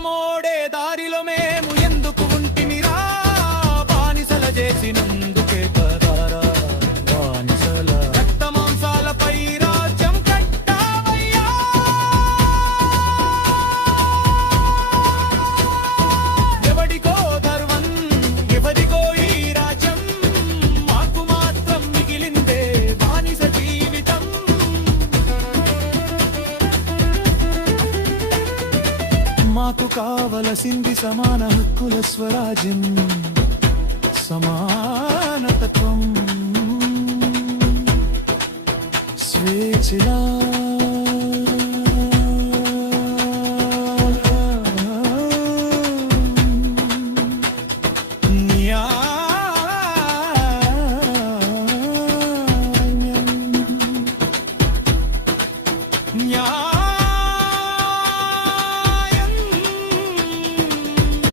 రక్తమోడే దారిలో మేము ఎందుకు ఉంటిమిరా బానిసల చేసినందుకే పదారా బానిసల రక్త మాంసాలపై రాజ్యం కట్టావయ్యా ఎవడికో ధర్మం ఎవరికో ఈ రాజ్యం మాకు మాత్రం మిగిలిందే బానిస జీవితం మాకు కావలసింది సమాన హక్కుల స్వరాజ్యం సమానతత్వం స్వేచ్ఛలా